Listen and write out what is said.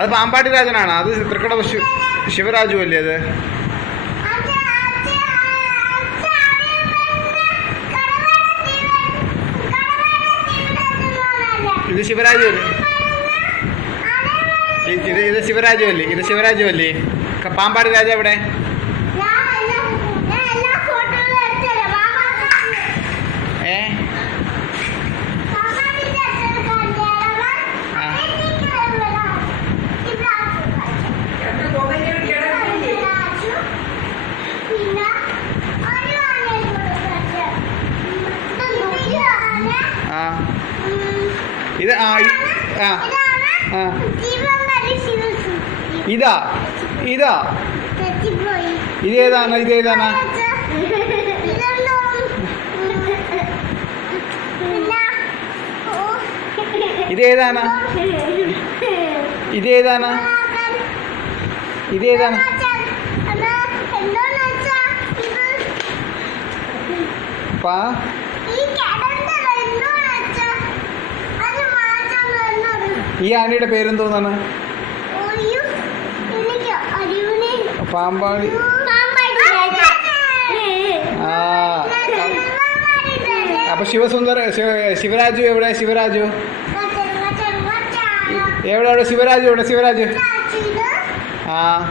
അത് പാമ്പാടി രാജനാണ്. അത് തൃക്കട പശു ശിവരാജു അല്ലേ അത്? ഇത് ശിവരാജു അല്ലേ? ഇത് ഇത് ശിവരാജു അല്ലേ? ഇത് ശിവരാജു അല്ലേ? പാമ്പാടി രാജ എവിടെ ഇത് ആ ആ ആ. ഇതാ ഇതാ. ഇത് ഏതാണ് ഇത് ഏതാണ്? ഇത് ഏതാണ്? ഇത് ഏതാണ്? ഇത് ഏതാണ്? പാ. ഈ ആനയുടെ പേരെന്തോന്നാണ്? പാമ്പാടി. ആ അപ്പൊ ശിവസുന്ദർ ശിവ- ശിവരാജു എവിടെ? ശിവരാജു. എവിടെ എവിടെ ശിവരാജു? എവിടെ ശിവരാജു? ആ.